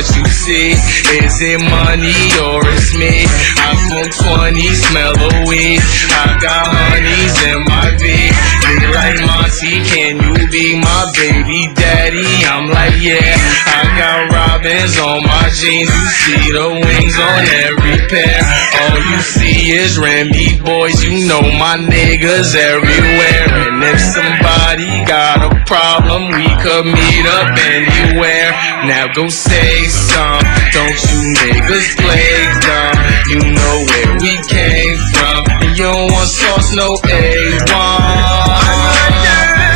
what you see. Is it money or it's me? I smoke 20, smell of weed. I got honeys in my V. They like Monty, can you be my baby daddy? I'm like, yeah. I got robins on my jeans. You see the wings on every pair. All you see is Remy boys. You know my niggas everywhere. And if somebody got a problem, we could meet up anywhere. Now go say some. Don't you niggas play dumb. You know where we came from. And you don't want sauce, no A1.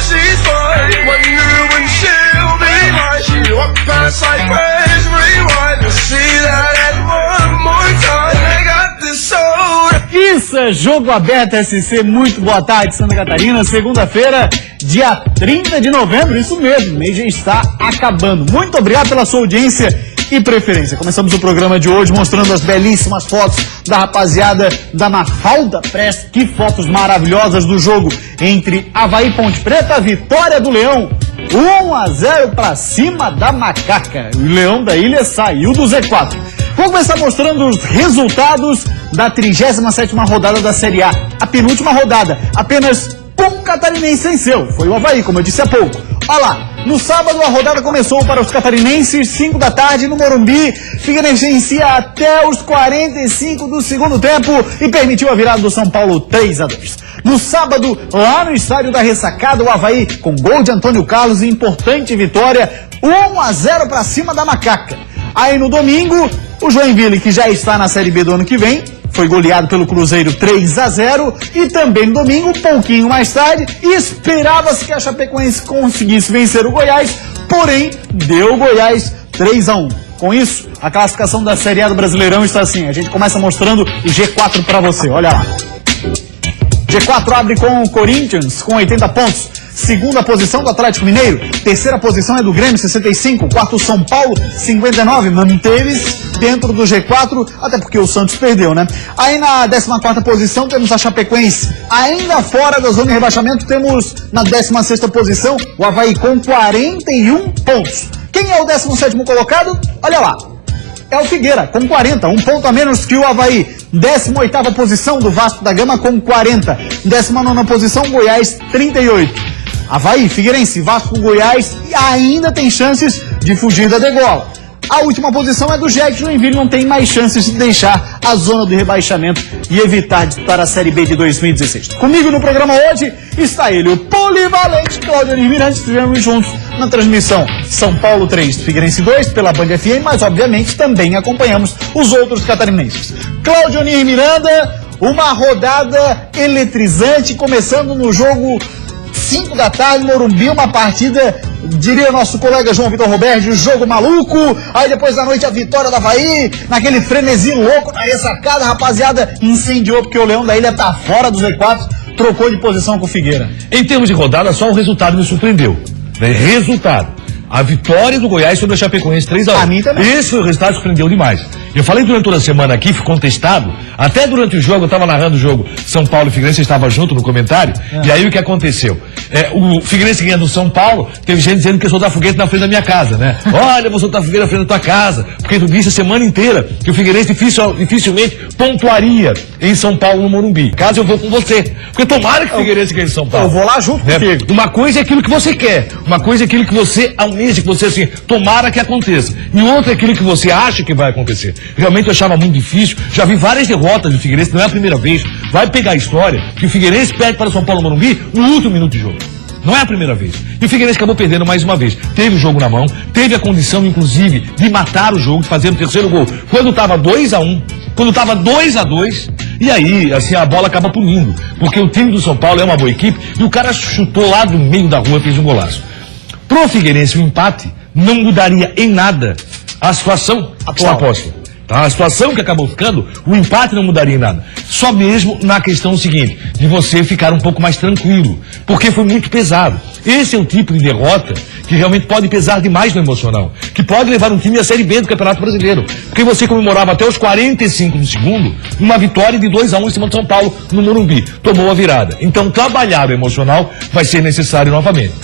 She's fine. Wonder when she'll be mine. She walk past like waves, rewind to see that one more time. I got this soda. Isso é Jogo Aberto SC, muito boa tarde, Santa Catarina. Segunda-feira, dia 30 de novembro, isso mesmo, o mês já está acabando. Muito obrigado pela sua audiência e preferência. Começamos o programa de hoje mostrando as belíssimas fotos da rapaziada da Mafalda Press. Que fotos maravilhosas do jogo entre Avaí e Ponte Preta, vitória do Leão. 1-0 para cima da Macaca. O Leão da Ilha saiu do Z4. Vou começar mostrando os resultados da 37ª rodada da Série A. A penúltima rodada. Apenas um catarinense venceu. Foi o Avaí, como eu disse há pouco. Olha lá. No sábado, a rodada começou para os catarinenses, 5 da tarde, no Morumbi. Figueirense vencia até os 45 do segundo tempo e permitiu a virada do São Paulo 3-2. No sábado, lá no estádio da Ressacada, o Avaí, com gol de Antônio Carlos e importante vitória, 1-0 para cima da Macaca. Aí no domingo, o Joinville, que já está na Série B do ano que vem, foi goleado pelo Cruzeiro 3-0 e também no domingo, um pouquinho mais tarde, esperava-se que a Chapecoense conseguisse vencer o Goiás, porém deu o Goiás 3-1. Com isso, a classificação da Série A do Brasileirão está assim, a gente começa mostrando o G4 para você, olha lá. G4 abre com o Corinthians, com 80 pontos. Segunda posição do Atlético Mineiro. Terceira posição é do Grêmio, 65. Quarto, São Paulo, 59. Manteve-se dentro do G4, até porque o Santos perdeu, né? Aí na 14ª posição temos a Chapecoense. Ainda fora da zona de rebaixamento, temos na 16ª posição o Avaí com 41 pontos. Quem é o 17º colocado? Olha lá. É o Figueira, com 40, um ponto a menos que o Avaí. 18ª posição do Vasco da Gama com 40. 19ª posição, Goiás, 38. Avaí, Figueirense, Vasco, Goiás e ainda tem chances de fugir da degola. A última posição é do Jack. Joinville não tem mais chances de deixar a zona do rebaixamento e evitar disputar a Série B de 2016. Comigo no programa hoje está ele, o polivalente Cláudio Miranda. Estivemos juntos na transmissão São Paulo 3, Figueirense 2 pela Band FM, mas obviamente também acompanhamos os outros catarinenses. Cláudio Miranda, uma rodada eletrizante, começando no jogo 5 da tarde, Morumbi, uma partida, diria nosso colega João Vitor Roberto, jogo maluco. Aí depois da noite a vitória da Avaí, naquele frenesi louco na ressacada, a rapaziada incendiou porque o Leão da Ilha tá fora do Z4, trocou de posição com o Figueira. Em termos de rodada, só o resultado me surpreendeu. Resultado. A vitória do Goiás sobre a Chapecoense 3-1. A mim também. Esse resultado surpreendeu demais. Eu falei durante toda a semana aqui, fui contestado. Até durante o jogo, eu estava narrando o jogo São Paulo e Figueirense, eu estava junto no comentário. E aí o que aconteceu? O Figueirense ganhando do São Paulo, teve gente dizendo que eu soltar foguete na frente da minha casa, né? Olha, eu vou soltar foguete na frente da tua casa. Porque tu disse a semana inteira que o Figueirense dificilmente pontuaria em São Paulo no Morumbi. Caso eu vou com você. Porque tomara que o Figueirense ganhe em São Paulo. Eu vou lá junto contigo. Uma coisa é aquilo que você quer. Uma coisa é aquilo que você almeja, que você assim, tomara que aconteça. E outra é aquilo que você acha que vai acontecer. Realmente eu achava muito difícil. Já vi várias derrotas do Figueirense, não é a primeira vez. Vai pegar a história que o Figueirense perde para o São Paulo no Morumbi no último minuto de jogo. Não é a primeira vez. E o Figueirense acabou perdendo mais uma vez. Teve o jogo na mão, teve a condição, inclusive, de matar o jogo, de fazer o terceiro gol. Quando estava 2-1, quando estava 2-2, e aí, assim, a bola acaba punindo. Porque o time do São Paulo é uma boa equipe e o cara chutou lá do meio da rua e fez um golaço. Pro Figueirense, o empate não mudaria em nada a situação atual. Tá? A situação que acabou ficando, o empate não mudaria em nada. Só mesmo na questão seguinte, de você ficar um pouco mais tranquilo, porque foi muito pesado. Esse é o tipo de derrota que realmente pode pesar demais no emocional, que pode levar um time à Série B do Campeonato Brasileiro, porque você comemorava até os 45 do segundo uma vitória de 2-1 em cima do São Paulo no Morumbi, tomou a virada. Então trabalhar o emocional vai ser necessário novamente.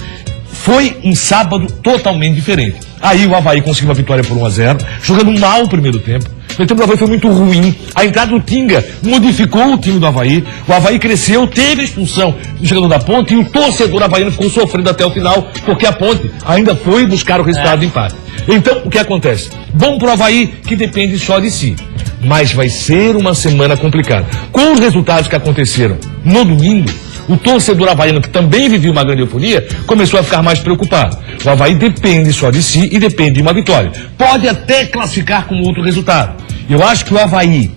Foi um sábado totalmente diferente. Aí o Avaí conseguiu uma vitória por 1-0, jogando mal o primeiro tempo. O primeiro tempo do Avaí foi muito ruim. A entrada do Tinga modificou o time do Avaí. O Avaí cresceu, teve a expulsão do jogador da Ponte e o torcedor havaiano ficou sofrendo até o final, porque a Ponte ainda foi buscar o resultado do empate. Então, o que acontece? Bom pro Avaí, que depende só de si. Mas vai ser uma semana complicada. Com os resultados que aconteceram no domingo, o torcedor havaiano, que também vivia uma grande euforia, começou a ficar mais preocupado. O Avaí depende só de si e depende de uma vitória. Pode até classificar com outro resultado. Eu acho que o Avaí,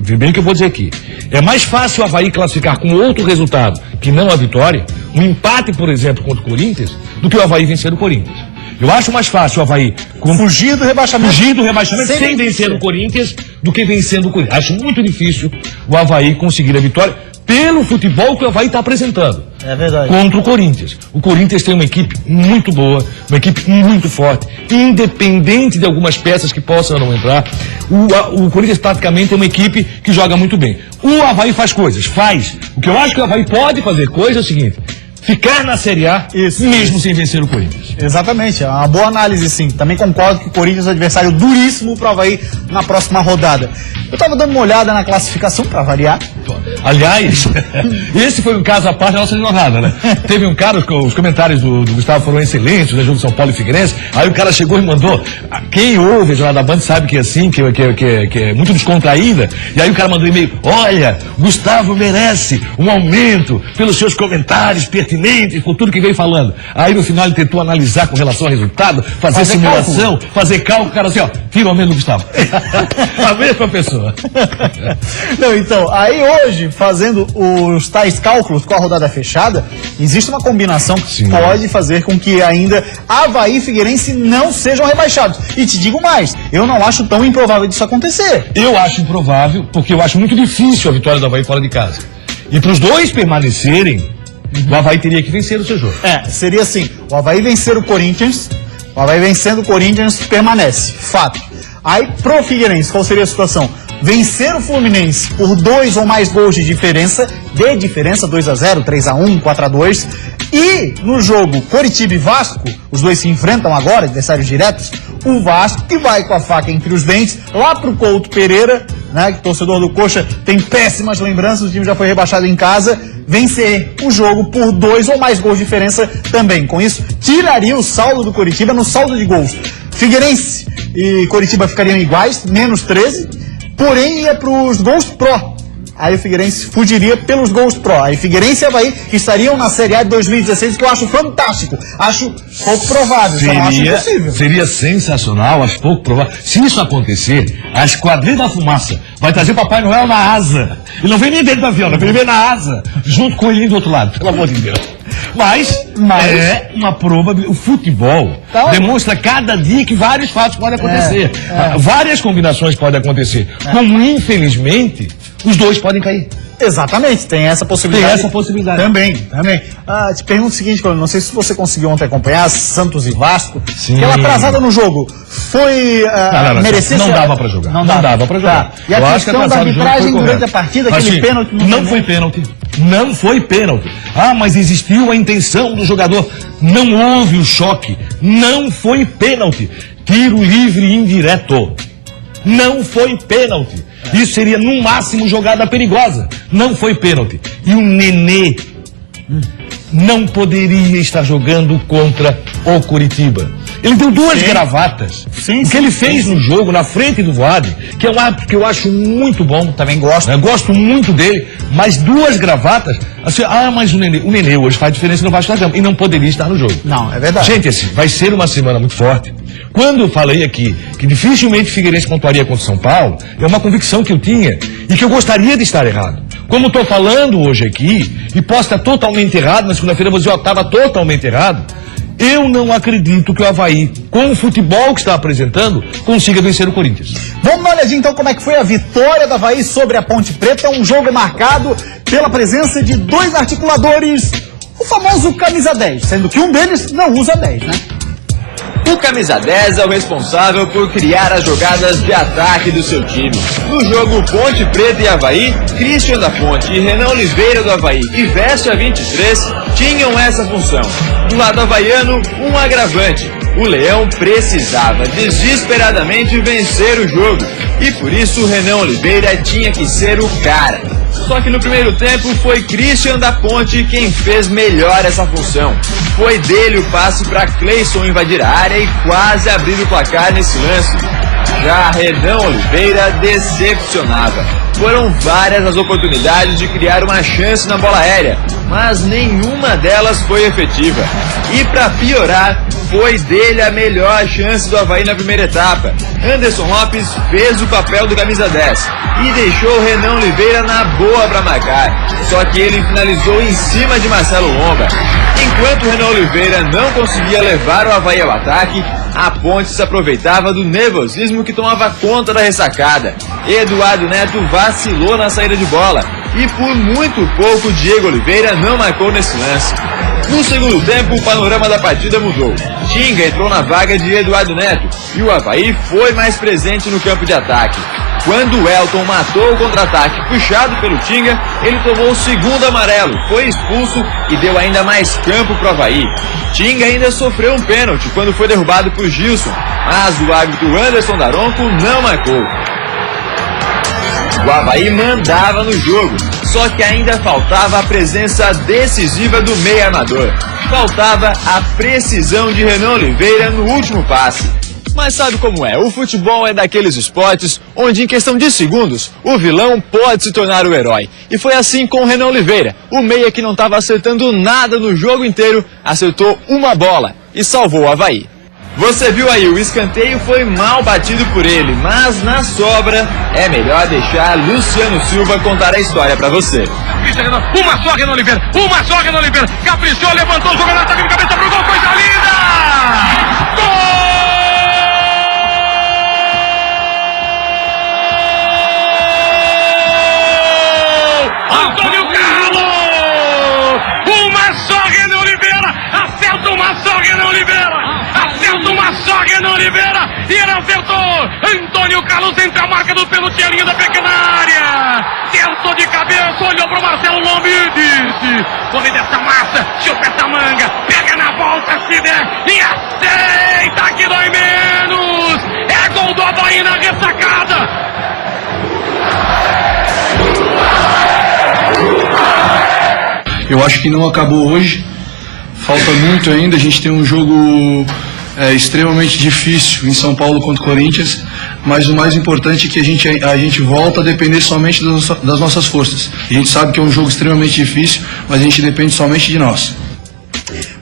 vê bem o que eu vou dizer aqui, é mais fácil o Avaí classificar com outro resultado que não a vitória, um empate, por exemplo, contra o Corinthians, do que o Avaí vencer o Corinthians. Eu acho mais fácil o Avaí fugir do rebaixamento, sem vencer o Corinthians do que vencendo o Corinthians. Acho muito difícil o Avaí conseguir a vitória pelo futebol que o Avaí está apresentando. É verdade. Contra o Corinthians. O Corinthians tem uma equipe muito boa, uma equipe muito forte, independente de algumas peças que possam não entrar. O Corinthians praticamente é uma equipe que joga muito bem. O Avaí faz coisas, faz. O que eu acho que o Avaí pode fazer coisa é o seguinte: ficar na Série A, mesmo sem vencer o Corinthians. Exatamente, é uma boa análise, sim. Também concordo que o Corinthians é um adversário duríssimo para o Avaí na próxima rodada. Eu estava dando uma olhada na classificação, para variar. Aliás, esse foi um caso à parte da nossa jornada, né? Teve um cara, os comentários do Gustavo foram excelentes, né, jogo de São Paulo e Figueirense. Aí o cara chegou e mandou. Quem ouve a jornada da Band sabe que é assim, que é muito descontraída. E aí o cara mandou um e-mail: olha, Gustavo merece um aumento pelos seus comentários pertinentes por tudo que vem falando. Aí no final ele tentou analisar com relação ao resultado, fazer simulação, fazer cálculo, o cara assim, ó, tira o aumento do Gustavo. A mesma pessoa. Não, então, aí hoje, fazendo os tais cálculos com a rodada fechada, existe uma combinação que pode fazer com que ainda Avaí e Figueirense não sejam rebaixados. E te digo mais, eu não acho tão improvável disso acontecer. Eu acho improvável, porque eu acho muito difícil a vitória do Avaí fora de casa. E para os dois permanecerem, o Avaí teria que vencer o seu jogo. Seria assim, o Avaí vencer o Corinthians, o Avaí vencendo o Corinthians permanece, fato. Aí pro Figueirense, qual seria a situação? Vencer o Fluminense por 2 ou mais gols de diferença, 2-0, 3-1, 4-2. E no jogo Coritiba e Vasco, os dois se enfrentam agora, adversários diretos, o Vasco, que vai com a faca entre os dentes, lá pro Couto Pereira, né, que o torcedor do Coxa tem péssimas lembranças, o time já foi rebaixado em casa, vencer o jogo por 2 ou mais gols de diferença também. Com isso, tiraria o saldo do Coritiba no saldo de gols. Figueirense e Coritiba ficariam iguais, menos 13, porém ia para os gols pró. Aí o Figueirense fugiria pelos gols pró. Aí Figueirense e Avaí estariam na Série A de 2016, que eu acho fantástico. Acho pouco provável, só não acho impossível. Seria sensacional, acho pouco provável. Se isso acontecer, a Esquadrilha da Fumaça vai trazer o Papai Noel na asa. Ele não vem nem dentro do avião, ele vem na asa, junto com ele do outro lado, pelo amor de Deus. Mas é uma probabilidade. O futebol demonstra cada dia que vários fatos podem acontecer. Várias combinações podem acontecer. Como, infelizmente, os dois podem cair. Exatamente, tem essa possibilidade. Tem essa possibilidade. Também. Te pergunto o seguinte, não sei se você conseguiu ontem acompanhar Santos e Vasco. Sim. Aquela atrasada no jogo foi merecer... Não dava pra jogar. Não dava pra jogar. E a questão da arbitragem durante a partida, aquele pênalti... Não foi pênalti. Não foi pênalti. Mas existiu a intenção do jogador. Não houve o choque. Não foi pênalti. Tiro livre indireto. Não foi pênalti. Isso seria, no máximo, jogada perigosa. Não foi pênalti. E o Nenê não poderia estar jogando contra o Coritiba. Ele deu 2 gravatas. O que ele fez no jogo, na frente do Voaden, que é um árbitro que eu acho muito bom. Também gosto. Eu gosto muito dele. Mas 2 gravatas. Assim, mas o Nenê hoje faz diferença no Vasco da Gama. E não poderia estar no jogo. Não, é verdade. Gente, assim, vai ser uma semana muito forte. Quando eu falei aqui que dificilmente Figueirense pontuaria contra o São Paulo, é uma convicção que eu tinha e que eu gostaria de estar errado. Como estou falando hoje aqui, e posso estar totalmente errado, na segunda-feira eu vou dizer, estava totalmente errado, eu não acredito que o Avaí, com o futebol que está apresentando, consiga vencer o Corinthians. Vamos dar uma olhadinha então como é que foi a vitória do Avaí sobre a Ponte Preta, um jogo marcado pela presença de 2 articuladores, o famoso camisa 10, sendo que um deles não usa 10, né? O camisa camisa 10 é o responsável por criar as jogadas de ataque do seu time. No jogo Ponte Preta e Avaí, Christian da Ponte e Renan Oliveira do Avaí e Veste a 23 tinham essa função. Do lado havaiano, um agravante. O Leão precisava desesperadamente vencer o jogo e por isso o Renan Oliveira tinha que ser o cara. Só que no primeiro tempo foi Christian da Ponte quem fez melhor essa função. Foi dele o passe para Cleison invadir a área e quase abrir o placar nesse lance. Já Renan Oliveira decepcionava. Foram várias as oportunidades de criar uma chance na bola aérea, mas nenhuma delas foi efetiva. E para piorar, foi dele a melhor chance do Avaí na primeira etapa. Anderson Lopes fez o papel do camisa 10 e deixou o Renan Oliveira na boa para marcar. Só que ele finalizou em cima de Marcelo Lomba. Enquanto o Renan Oliveira não conseguia levar o Avaí ao ataque, a Ponte se aproveitava do nervosismo que tomava conta da ressacada. Eduardo Neto vacilou na saída de bola e por muito pouco Diego Oliveira não marcou nesse lance. No segundo tempo, o panorama da partida mudou. Tinga entrou na vaga de Eduardo Neto e o Avaí foi mais presente no campo de ataque. Quando o Elton matou o contra-ataque puxado pelo Tinga, ele tomou o segundo amarelo, foi expulso e deu ainda mais campo para o Avaí. Tinga ainda sofreu um pênalti quando foi derrubado por Gilson, mas o árbitro Anderson Daronco não marcou. O Avaí mandava no jogo, só que ainda faltava a presença decisiva do meio armador. Faltava a precisão de Renan Oliveira no último passe. Mas sabe como é? O futebol é daqueles esportes onde em questão de segundos o vilão pode se tornar o herói. E foi assim com o Renan Oliveira. O meia que não estava acertando nada no jogo inteiro, acertou uma bola e salvou o Avaí. Você viu aí, o escanteio foi mal batido por ele, mas na sobra é melhor deixar Luciano Silva contar a história pra você. Uma só Renan Oliveira, caprichou, levantou, jogou na ataque de cabeça pro gol, coisa linda! Gol! Antônio Carlos! Uma só Renan Oliveira! Acerta uma só Renan Oliveira! Acerta uma só Renan Oliveira! E ele acertou! Antônio Carlos entra a marca do pênalti, a linha da pequena área! Tentou de cabeça, olhou pro Marcelo Lomba e disse: come dessa massa, chupa essa manga, pega na volta se der e aceita que dói menos! É gol do Avaí na ressacada! Eu acho que não acabou hoje, falta muito ainda, a gente tem um jogo extremamente difícil em São Paulo contra o Corinthians, mas o mais importante é que a gente volta a depender somente das nossas forças. A gente sabe que é um jogo extremamente difícil, mas a gente depende somente de nós.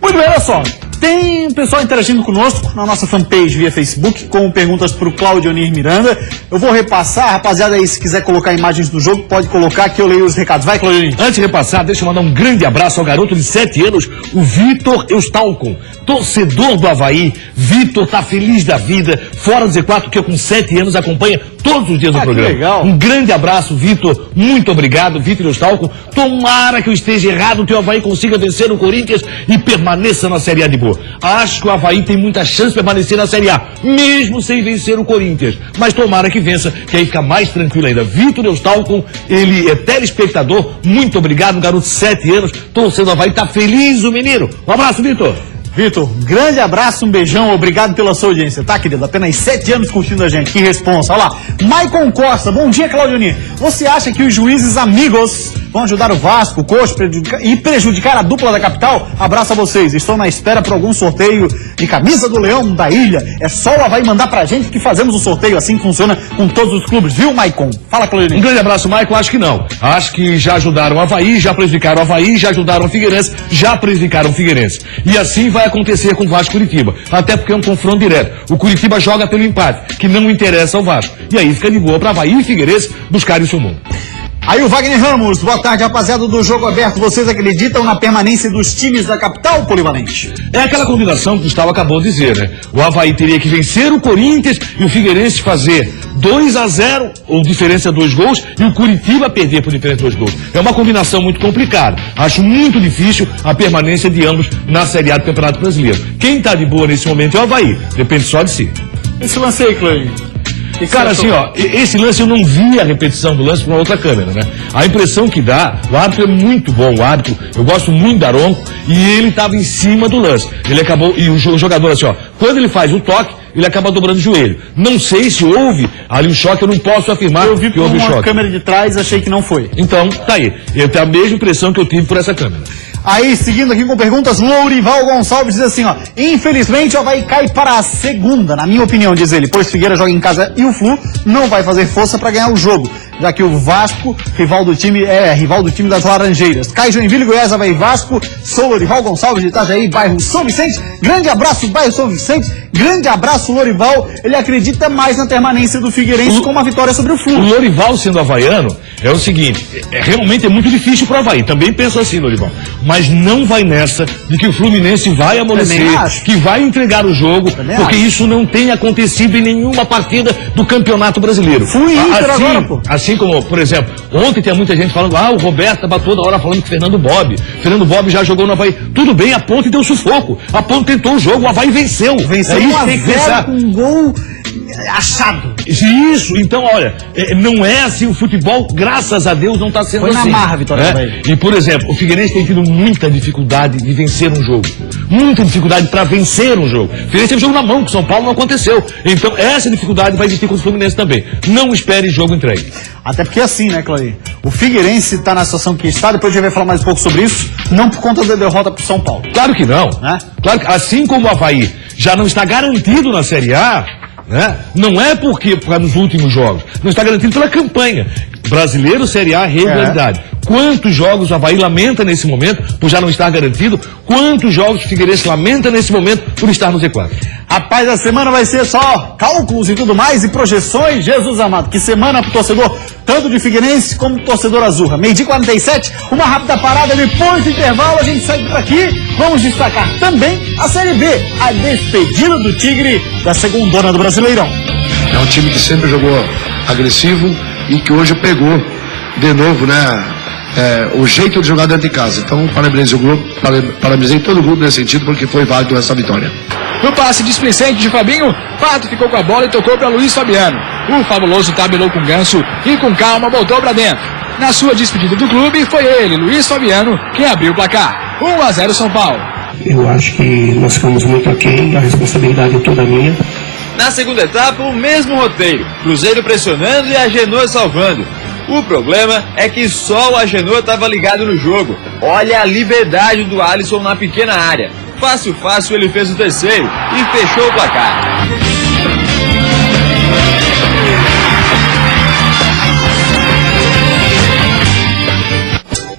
Muito bem, olha só. Tem pessoal interagindo conosco na nossa fanpage via Facebook com perguntas para o Claudionir Miranda. Eu vou repassar, rapaziada aí, se quiser colocar imagens do jogo, pode colocar que eu leio os recados. Vai, Claudionir. Antes de repassar, deixa eu mandar um grande abraço ao garoto de 7 anos, o Vitor Eustalcon, torcedor do Avaí. Vitor tá feliz da vida, fora do Z4, que eu com 7 anos acompanha todos os dias do programa. Que legal. Um grande abraço, Vitor, muito obrigado, Vitor Eustalcon. Tomara que eu esteja errado, que o Avaí consiga vencer o Corinthians e permaneça na Série A de boa. Acho que o Avaí tem muita chance de permanecer na Série A, mesmo sem vencer o Corinthians. Mas tomara que vença, que aí fica mais tranquilo ainda. Vitor Eustalcon, ele é telespectador, muito obrigado, um garoto de 7 anos, torcendo o Avaí, tá feliz o menino. Um abraço, Vitor. Vitor, grande abraço, um beijão, obrigado pela sua audiência, tá, querido? Apenas 7 anos curtindo a gente, que responsa. Olha lá, Maicon Costa, bom dia, Claudionir. Você acha que os juízes amigos vão ajudar o Vasco, o Coxa e prejudicar a dupla da capital? Abraço a vocês, estou na espera por algum sorteio de camisa do Leão da Ilha. É só o Avaí mandar pra gente que fazemos o sorteio, assim que funciona com todos os clubes, viu, Maicon? Fala, Claudionir. Um grande abraço, Maicon, acho que não. Acho que já ajudaram o Avaí, já prejudicaram o Avaí, já ajudaram o Figueirense, já prejudicaram o Figueirense. E assim vai acontecer com o Vasco e Curitiba, até porque é um confronto direto. O Curitiba joga pelo empate, que não interessa ao Vasco. E aí fica de boa para Avaí e Figueirense buscarem o seu mundo. Aí o Wagner Ramos, boa tarde, rapaziada do Jogo Aberto. Vocês acreditam na permanência dos times da capital, Polivalente? É aquela combinação que o Gustavo acabou de dizer, né? O Avaí teria que vencer o Corinthians e o Figueirense fazer 2-0, ou diferença 2 gols, e o Curitiba perder por diferença 2 gols. É uma combinação muito complicada. Acho muito difícil a permanência de ambos na Série A do Campeonato Brasileiro. Quem tá de boa nesse momento é o Avaí. Depende só de si. Esse lance aí, Clãy. E cara, assim, ó, esse lance eu não vi a repetição do lance para uma outra câmera, né? A impressão que dá, o árbitro é muito bom, o árbitro, eu gosto muito da Aronco, e ele estava em cima do lance. Ele acabou, e o jogador, assim, ó, quando ele faz o toque, ele acaba dobrando o joelho. Não sei se houve ali um choque, eu não posso afirmar eu vi que houve um choque. Eu vi por uma câmera de trás, achei que não foi. Então, tá aí. Eu tenho a mesma impressão que eu tive por essa câmera. Aí, seguindo aqui com perguntas, Lourival Gonçalves diz assim, ó, infelizmente o Avaí cai para a segunda, na minha opinião, diz ele, pois Figueira joga em casa e o Flu não vai fazer força para ganhar o jogo, já que o Vasco, rival do time das Laranjeiras. Cai Joinville, Goiás, Avaí, Vasco, sou Lourival Gonçalves de Itajaí, bairro São Vicente, grande abraço, bairro São Vicente, grande abraço, Lourival, ele acredita mais na permanência do Figueirense com uma vitória sobre o Flu. O Lourival, sendo havaiano, é o seguinte, realmente é muito difícil para o Avaí, também penso assim, Lourival, mas não vai nessa de que o Fluminense vai amolecer, que vai entregar o jogo, porque isso não tem acontecido em nenhuma partida do Campeonato Brasileiro. Fui Inter agora, pô. Assim como, por exemplo, ontem tinha muita gente falando, o Roberto estava toda hora falando que Fernando Bob já jogou no Avaí. Tudo bem, a Ponte deu sufoco, a Ponte tentou o jogo, o Avaí venceu. Venceu 1-0 com um gol achado. Isso, então, olha, não é assim o futebol, graças a Deus, não está sendo assim. Foi na marra a vitória do Avaí. E, por exemplo, o Figueirense tem tido muita dificuldade de vencer um jogo. Muita dificuldade para vencer um jogo. O Figueirense teve um jogo na mão, que São Paulo não aconteceu. Então, essa dificuldade vai existir com o Fluminense também. Não espere jogo entregue. Até porque é assim, né, Clay? O Figueirense está na situação que está, depois a gente vai falar mais um pouco sobre isso, não por conta da derrota para o São Paulo. Claro que não. Né? Claro que, assim como o Avaí já não está garantido na Série A, né? Não é por causa dos últimos jogos, não está garantido pela campanha. Brasileiro, Série A, regularidade. Quantos jogos o Avaí lamenta nesse momento por já não estar garantido? Quantos jogos o Figueirense lamenta nesse momento por estar no Z4? Rapaz, a semana vai ser só cálculos e tudo mais e projeções. Jesus amado, que semana pro torcedor, tanto de Figueirense como do torcedor Azurra. 12h47, uma rápida parada, depois do intervalo a gente segue por aqui. Vamos destacar também a Série B, a despedida do Tigre da segundona do Brasileirão. É um time que sempre jogou agressivo e que hoje pegou de novo, né, o jeito de jogar dentro de casa. Então, parabenizei o grupo, parabenizei todo o grupo nesse sentido, porque foi válido essa vitória. No passe displicente de Fabinho, Pato ficou com a bola e tocou para Luiz Fabiano. O fabuloso tabelou com o Ganso e com calma voltou para dentro. Na sua despedida do clube, foi ele, Luiz Fabiano, quem abriu o placar. 1-0 São Paulo. Eu acho que nós ficamos muito aquém, da responsabilidade toda minha. Na segunda etapa, o mesmo roteiro. Cruzeiro pressionando e Agenor salvando. O problema é que só o Agenor estava ligado no jogo. Olha a liberdade do Alisson na pequena área. Fácil, ele fez o terceiro e fechou o placar.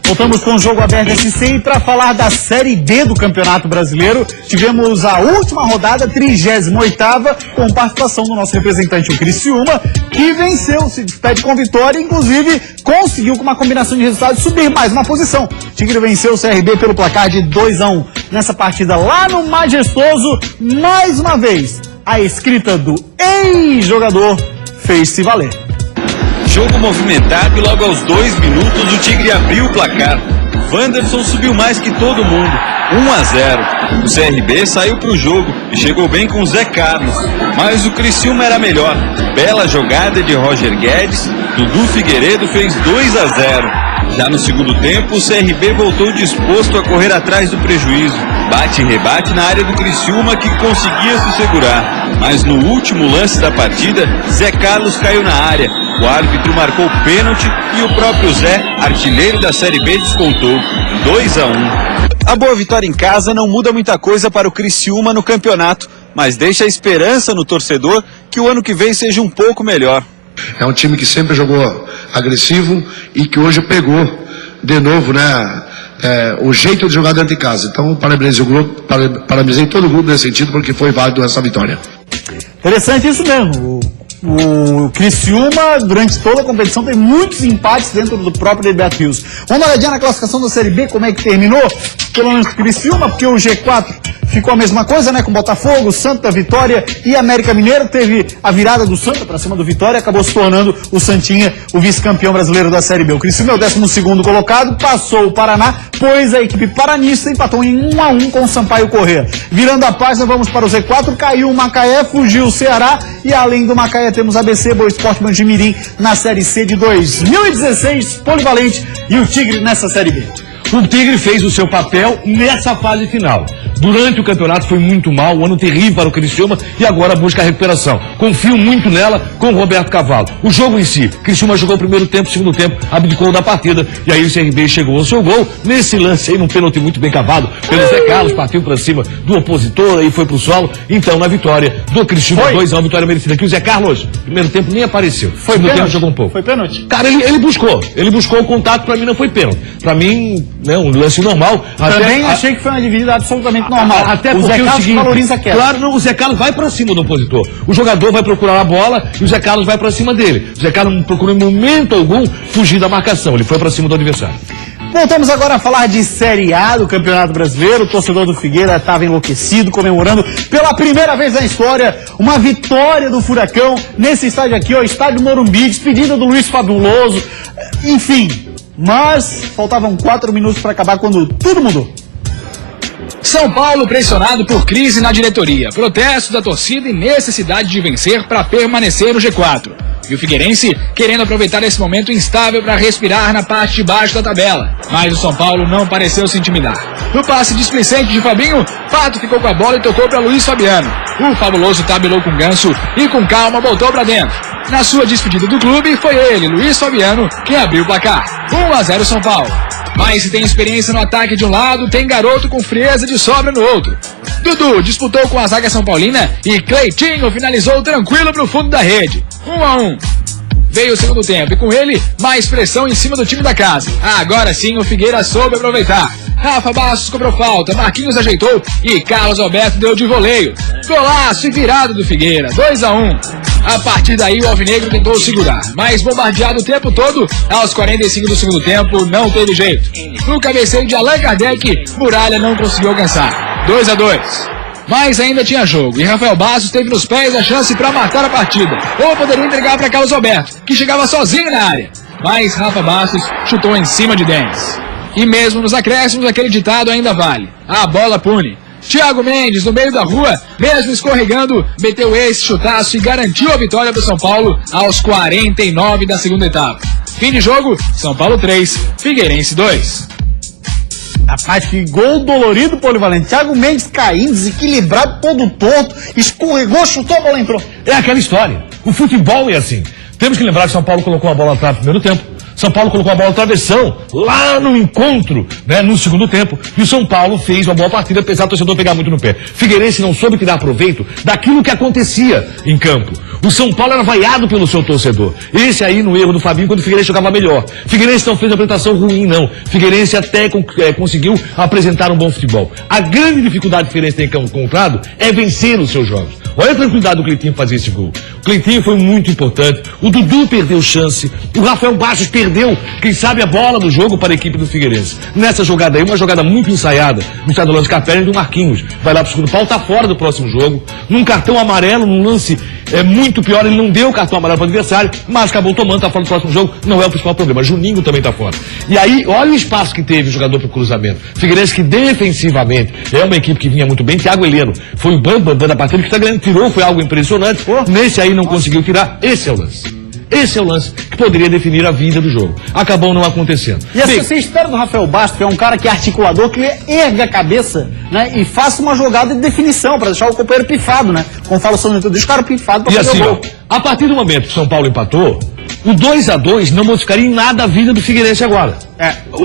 Voltamos com o Jogo Aberto SC e para falar da Série D do Campeonato Brasileiro, tivemos a última rodada, 38ª, com participação do nosso representante, o Criciúma, que venceu, se despede com vitória, inclusive conseguiu com uma combinação de resultados subir mais uma posição. O Tigre venceu o CRB pelo placar de 2-1 nessa partida lá no Majestoso. Mais uma vez, a escrita do ex-jogador fez-se valer. Jogo movimentado e logo aos 2 minutos o Tigre abriu o placar. Wanderson subiu mais que todo mundo, 1-0. O CRB saiu para o jogo e chegou bem com o Zé Carlos, mas o Criciúma era melhor. Bela jogada de Roger Guedes, Dudu Figueiredo fez 2-0. Já no segundo tempo, o CRB voltou disposto a correr atrás do prejuízo. Bate e rebate na área do Criciúma, que conseguia se segurar. Mas no último lance da partida, Zé Carlos caiu na área. O árbitro marcou o pênalti e o próprio Zé, artilheiro da Série B, descontou. 2-1. A boa vitória em casa não muda muita coisa para o Criciúma no campeonato, mas deixa a esperança no torcedor que o ano que vem seja um pouco melhor. É um time que sempre jogou agressivo e que hoje pegou de novo, né, o jeito de jogar dentro de casa. Então, parabenizei o grupo, parabenizei todo o grupo nesse sentido, porque foi válido essa vitória. Interessante isso mesmo. O Criciúma, durante toda a competição, tem muitos empates dentro do próprio Beatriz. Vamos dar uma olhadinha na classificação da Série B, como é que terminou? Pelo menos o Criciúma, porque o G4 ficou a mesma coisa, né? Com Botafogo, Santa, Vitória e América Mineiro. Teve a virada do Santa para cima do Vitória, acabou se tornando o Santinha o vice-campeão brasileiro da Série B. O Criciúma é o 12º colocado, passou o Paraná, pois a equipe paranista empatou em 1-1 com o Sampaio Corrêa. Virando a página, vamos para o Z4, caiu o Macaé, fugiu o Ceará e além do Macaé temos ABC, Boa Esporte Mangimirim na Série C de 2016, Polivalente e o Tigre nessa Série B. O Tigre fez o seu papel nessa fase final. Durante o campeonato foi muito mal, um ano terrível para o Criciúma e agora busca a recuperação. Confio muito nela com o Roberto Cavalo. O jogo em si, Criciúma jogou o primeiro tempo, segundo tempo, abdicou da partida e aí o CRB chegou ao seu gol. Nesse lance aí, num pênalti muito bem cavado pelo Zé Carlos, partiu para cima do opositor e foi pro solo. Então, na vitória do Criciúma, 2-1, vitória merecida. Aqui o Zé Carlos, primeiro tempo nem apareceu. Foi segundo pênalti? tempo jogou um pouco. Foi pênalti? Cara, ele buscou o contato, pra mim não foi pênalti. Pra mim, né, um lance normal. Também achei que foi uma dividida absolutamente normal. Até o porque Zé Carlos valoriza a queda. Claro, não, o Zé Carlos vai pra cima do opositor. O jogador vai procurar a bola e o Zé Carlos vai pra cima dele. O Zé Carlos não procurou em momento algum fugir da marcação. Ele foi pra cima do adversário. Voltamos agora a falar de Série A do Campeonato Brasileiro. O torcedor do Figueira estava enlouquecido, comemorando pela primeira vez na história uma vitória do Furacão nesse estádio aqui, o Estádio Morumbi, despedida do Luiz Fabuloso. Enfim, mas faltavam 4 minutos para acabar quando tudo mudou. São Paulo pressionado por crise na diretoria, protesto da torcida e necessidade de vencer para permanecer no G4. E o Figueirense querendo aproveitar esse momento instável para respirar na parte de baixo da tabela. Mas o São Paulo não pareceu se intimidar. No passe displicente de Fabinho, Pato ficou com a bola e tocou para Luiz Fabiano. O Fabuloso tabelou com Ganso e com calma voltou para dentro. Na sua despedida do clube, foi ele, Luiz Fabiano, quem abriu o placar. 1-0 São Paulo. Mas se tem experiência no ataque de um lado, tem garoto com frieza de sobra no outro. Dudu disputou com a zaga São Paulina e Cleitinho finalizou tranquilo pro fundo da rede. 1-1. Veio o segundo tempo e com ele, mais pressão em cima do time da casa. Agora sim o Figueira soube aproveitar. Rafa Bastos cobrou falta, Marquinhos ajeitou e Carlos Alberto deu de voleio. Golaço e virado do Figueira, 2-1. A partir daí o Alvinegro tentou segurar, mas bombardeado o tempo todo, aos 45 do segundo tempo não teve jeito. No cabeceio de Allan Kardec, Muralha não conseguiu alcançar. 2-2. Mas ainda tinha jogo e Rafael Bastos teve nos pés a chance para matar a partida. Ou poderia entregar para Carlos Alberto, que chegava sozinho na área. Mas Rafa Bastos chutou em cima de Denis. E mesmo nos acréscimos, aquele ditado ainda vale. A bola pune. Thiago Mendes, no meio da rua, mesmo escorregando, meteu esse chutaço e garantiu a vitória do São Paulo aos 49 da segunda etapa. Fim de jogo, São Paulo 3, Figueirense 2. Rapaz, que gol dolorido, Polivalente. Thiago Mendes caindo, desequilibrado, todo torto, escorregou, chutou, a bola entrou. É aquela história. O futebol é assim. Temos que lembrar que São Paulo colocou a bola atrás no primeiro tempo. São Paulo colocou a bola no travessão, lá no encontro, né, no segundo tempo. E o São Paulo fez uma boa partida, apesar do torcedor pegar muito no pé. Figueirense não soube tirar proveito daquilo que acontecia em campo. O São Paulo era vaiado pelo seu torcedor. Esse aí no erro do Fabinho, quando o Figueirense jogava melhor. Figueirense não fez uma apresentação ruim, não. Figueirense até conseguiu apresentar um bom futebol. A grande dificuldade que o Figueirense tem encontrado é vencer os seus jogos. Olha a tranquilidade do Cleitinho fazer esse gol. O Cleitinho foi muito importante. O Dudu perdeu chance. O Rafael Bastos perdeu, quem sabe, a bola do jogo para a equipe do Figueirense. Nessa jogada aí, uma jogada muito ensaiada no estado do lance Capelli do Marquinhos. Vai lá pro segundo pau, tá fora do próximo jogo. Num cartão amarelo, num lance muito pior, ele não deu o cartão amarelo para o adversário, mas acabou tomando, tá fora do próximo jogo. Não é o principal problema. Juninho também tá fora. E aí, olha o espaço que teve o jogador pro cruzamento. Figueirense que defensivamente é uma equipe que vinha muito bem. Thiago Heleno foi o bambam da partida, que tá ganhando, tirou, foi algo impressionante. Nesse aí não conseguiu tirar. Esse é o lance. Esse é o lance que poderia definir a vida do jogo. Acabou não acontecendo. E assim, você espera do Rafael Bastos, que é um cara que é articulador, que erga a cabeça, né, e faça uma jogada de definição, para deixar o companheiro pifado, né? Como fala o São Paulo, deixa o cara pifado para fazer assim, o gol. A partir do momento que o São Paulo empatou, o 2-2 não modificaria em nada a vida do Figueirense agora.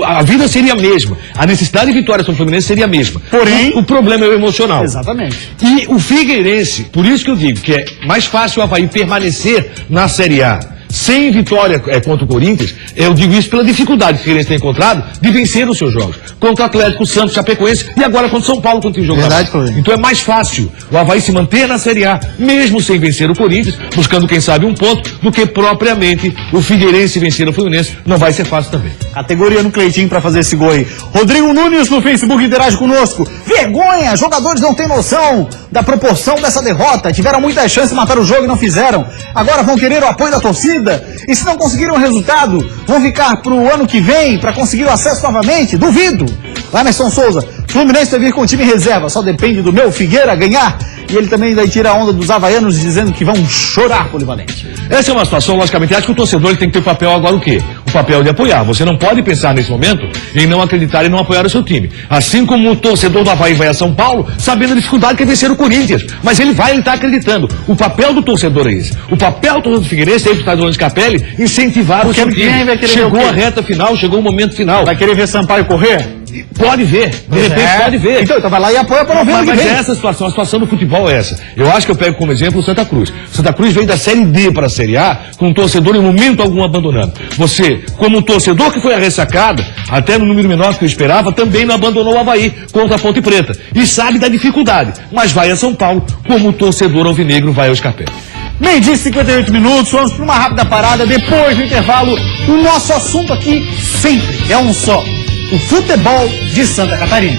A vida seria a mesma. A necessidade de vitória sobre o Fluminense seria a mesma. Porém, o problema é o emocional. Exatamente. E o Figueirense, por isso que eu digo que é mais fácil o Avaí permanecer na Série A Sem vitória contra o Corinthians, eu digo isso pela dificuldade que o Figueirense tem encontrado de vencer os seus jogos. Contra o Atlético, Santos, Chapecoense e agora contra o São Paulo, quando tem jogo. Verdade, Cláudio. Então é mais fácil o Avaí se manter na Série A, mesmo sem vencer o Corinthians, buscando, quem sabe, um ponto, do que propriamente o Figueirense vencer o Fluminense. Não vai ser fácil também. Categoria no Cleitinho pra fazer esse gol aí. Rodrigo Nunes no Facebook interage conosco. Vergonha! Jogadores não têm noção da proporção dessa derrota. Tiveram muitas chances de matar o jogo e não fizeram. Agora vão querer o apoio da torcida. E se não conseguiram o resultado, vão ficar pro ano que vem pra conseguir o acesso novamente? Duvido! Emerson Souza, Fluminense vai vir com o time reserva, só depende do meu Figueira ganhar. E ele também vai tirar a onda dos havaianos dizendo que vão chorar polivalente. Essa é uma situação, logicamente, acho que o torcedor ele tem que ter o papel agora o quê? O papel de apoiar. Você não pode pensar nesse momento em não acreditar e não apoiar o seu time. Assim como o torcedor do Avaí vai a São Paulo, sabendo a dificuldade que é vencer o Corinthians. Mas ele está acreditando. O papel do torcedor é esse. O papel do torcedor do Figueirense, aí do estádio de Capelli, incentivar o seu time. Chegou a reta final, chegou o momento final. Vai querer ver Sampaio correr? Pode ver, de repente pode ver. Então vai lá e apoia para não ver. Mas essa situação, a situação do futebol é essa. Eu acho que eu pego como exemplo o Santa Cruz. O Santa Cruz veio da Série D para a Série A, com o torcedor em momento algum abandonando. Você, como um torcedor que foi a ressacada, até no número menor que eu esperava, também não abandonou o Avaí contra a Ponte Preta. E sabe da dificuldade, mas vai a São Paulo, como o torcedor alvinegro vai ao Scarpelli. Meio-dia e 58 minutos, vamos para uma rápida parada. Depois do intervalo, o nosso assunto aqui sempre é um só: o futebol de Santa Catarina.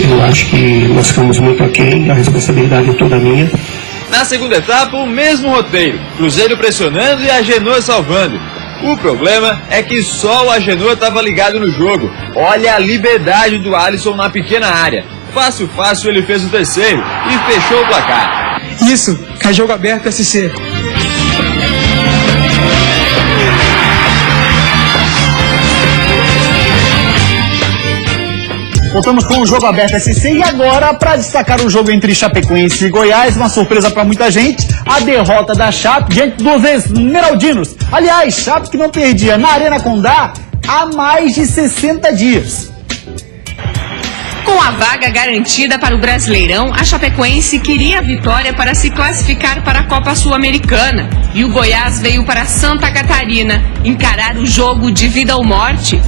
Eu acho que nós ficamos muito aquém, a responsabilidade é toda minha. Na segunda etapa, o mesmo roteiro. Cruzeiro pressionando e Agenor salvando. O problema é que só o Agenor estava ligado no jogo. Olha a liberdade do Alisson na pequena área. Fácil, ele fez o terceiro e fechou o placar. Isso, é jogo aberto SC. Voltamos com o jogo aberto SC e agora, para destacar o jogo entre Chapecoense e Goiás, uma surpresa para muita gente, a derrota da Chape diante dos esmeraldinos. Aliás, Chape que não perdia na Arena Condá há mais de 60 dias. Com a vaga garantida para o Brasileirão, a Chapecoense queria a vitória para se classificar para a Copa Sul-Americana. E o Goiás veio para Santa Catarina encarar o jogo de vida ou morte.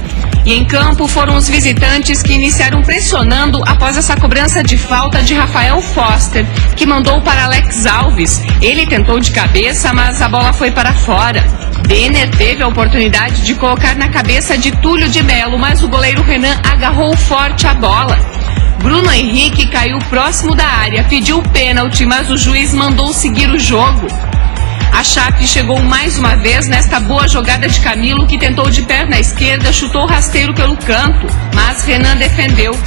E em campo foram os visitantes que iniciaram pressionando após essa cobrança de falta de Rafael Foster, que mandou para Alex Alves. Ele tentou de cabeça, mas a bola foi para fora. Denner teve a oportunidade de colocar na cabeça de Túlio de Melo, mas o goleiro Renan agarrou forte a bola. Bruno Henrique caiu próximo da área, pediu pênalti, mas o juiz mandou seguir o jogo. A Chape chegou mais uma vez nesta boa jogada de Camilo, que tentou de perna esquerda, chutou rasteiro pelo canto, mas Renan defendeu.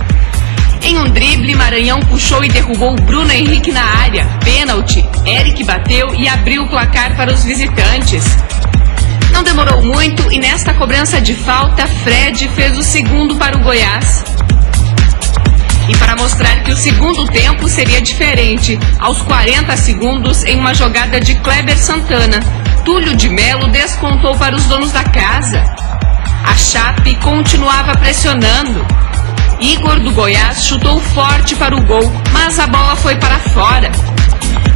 Em um drible, Maranhão puxou e derrubou Bruno Henrique na área. Pênalti, Eric bateu e abriu o placar para os visitantes. Não demorou muito e nesta cobrança de falta, Fred fez o segundo para o Goiás. E para mostrar que o segundo tempo seria diferente, aos 40 segundos, em uma jogada de Kleber Santana, Túlio de Melo descontou para os donos da casa. A Chape continuava pressionando. Igor do Goiás chutou forte para o gol, mas a bola foi para fora.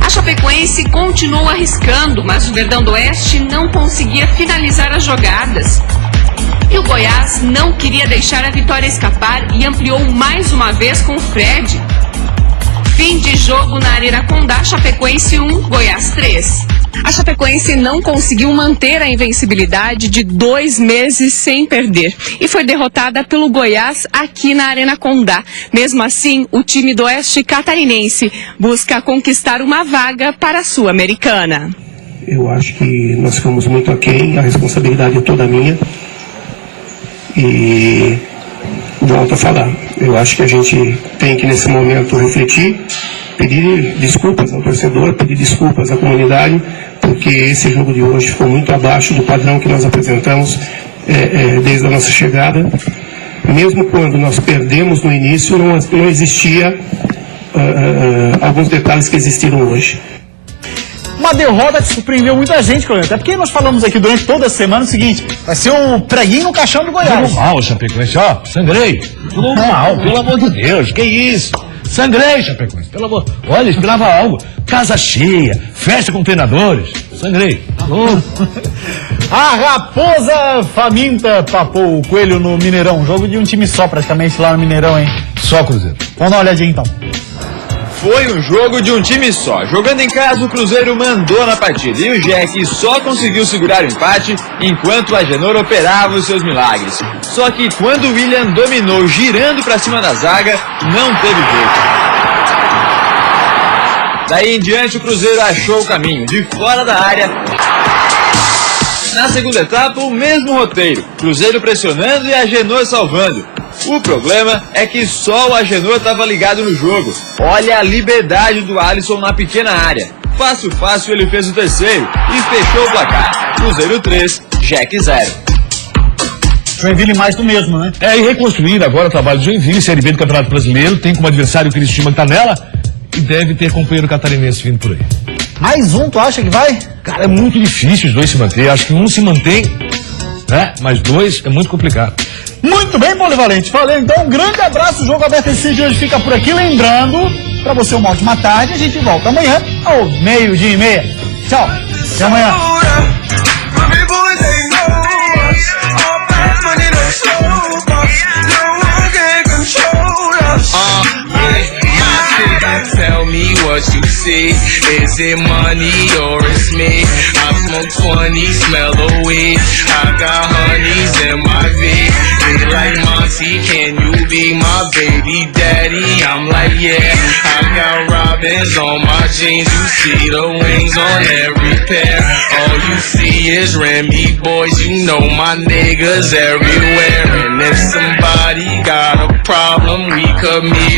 A Chapecoense continuou arriscando, mas o Verdão do Oeste não conseguia finalizar as jogadas. E o Goiás não queria deixar a vitória escapar e ampliou mais uma vez com o Fred. Fim de jogo na Arena Condá, Chapecoense 1, Goiás 3. A Chapecoense não conseguiu manter a invencibilidade de 2 meses sem perder e foi derrotada pelo Goiás aqui na Arena Condá. Mesmo assim, o time do Oeste Catarinense busca conquistar uma vaga para a Sul-Americana. Eu acho que nós ficamos muito aquém, a responsabilidade é toda minha. E volto a falar, eu acho que a gente tem que nesse momento refletir, pedir desculpas ao torcedor, pedir desculpas à comunidade, porque esse jogo de hoje ficou muito abaixo do padrão que nós apresentamos desde a nossa chegada. Mesmo quando nós perdemos no início, não existia alguns detalhes que existiram hoje. Uma derrota que surpreendeu muita gente, Cláudio. Até porque nós falamos aqui durante toda a semana o seguinte: vai ser o preguinho no caixão do Goiás. Jogou mal, Chapecoense, ó, sangrei. Jogou mal, pelo amor de Deus, que isso? Sangrei, Chapecoense, pelo amor. Olha, esperava algo. Casa cheia, festa com treinadores. Sangrei. Tá louco. A Raposa faminta papou o Coelho no Mineirão. Jogo de um time só praticamente lá no Mineirão, hein? Só Cruzeiro. Vamos dar uma olhadinha então. Foi um jogo de um time só. Jogando em casa, o Cruzeiro mandou na partida. E o Jack só conseguiu segurar o empate enquanto o Agenor operava os seus milagres. Só que quando o William dominou girando para cima da zaga, não teve jeito. Daí em diante, o Cruzeiro achou o caminho de fora da área. Na segunda etapa, o mesmo roteiro. Cruzeiro pressionando e Agenor salvando. O problema é que só o Agenor estava ligado no jogo. Olha a liberdade do Alisson na pequena área. Fácil, ele fez o terceiro e fechou o placar. Cruzeiro 3, Jack 0. Joinville mais do mesmo, né? E reconstruir agora o trabalho de Joinville, Série B do Campeonato Brasileiro, tem como adversário o Criciúma que tá nela e deve ter companheiro catarinense vindo por aí. Mais um, tu acha que vai? Cara, é muito difícil os dois se manter. Acho que um se mantém, né? Mas dois é muito complicado. Muito bem, Polivalente. Valeu, então. Um grande abraço. O Jogo Aberto SC de hoje fica por aqui. Lembrando, pra você uma ótima tarde. A gente volta amanhã ao 12:30. Tchau. Até amanhã. Tell me what you see. Is it money or it's me? I smoke 20, smell the weed. I got honeys in my V. They like Monty, can you be my baby daddy? I'm like, yeah. I got robins on my jeans. You see the wings on every pair. All you see is Remy boys. You know my niggas everywhere. And if somebody got a problem, we could meet.